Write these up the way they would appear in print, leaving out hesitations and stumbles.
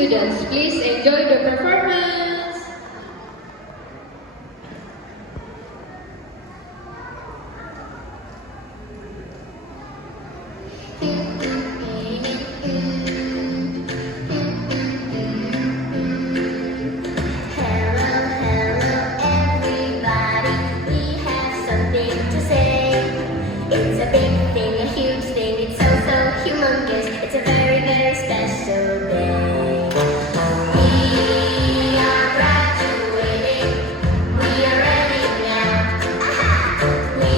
students, please enjoy the performance. It's a big thing, a huge thing, it's so humongous. It's a very, very special day. We are graduating, we are ready now. We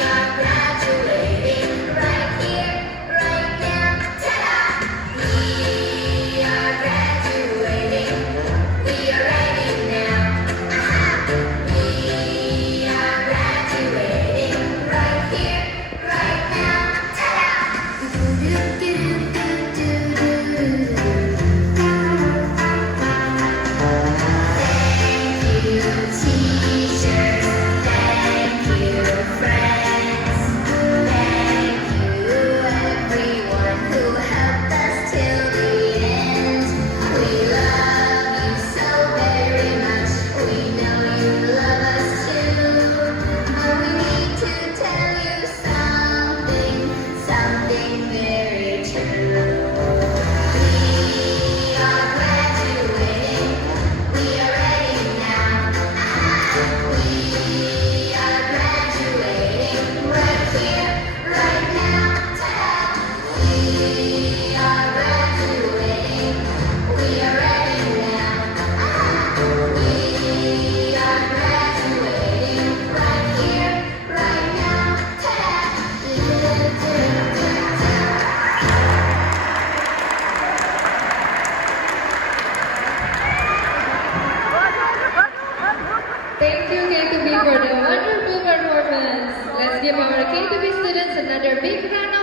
are graduating right here, right now. Ta-da! We are graduating, we are ready now. We are graduating right here, right now. Ta-da! Thank you, teachers. Thank you, friends. Thank you, everyone who helped us till the end. We love you so very much. We know you love us too. But we need to tell you something, something very true. We are graduating. We are ready now. We are graduating right here, right now. Ta-da! We are graduating. We are ready now. We are graduating right here, right now. Ta-da! Thank you, K2B, for the wonderful performance. Let's give our K2B students another big round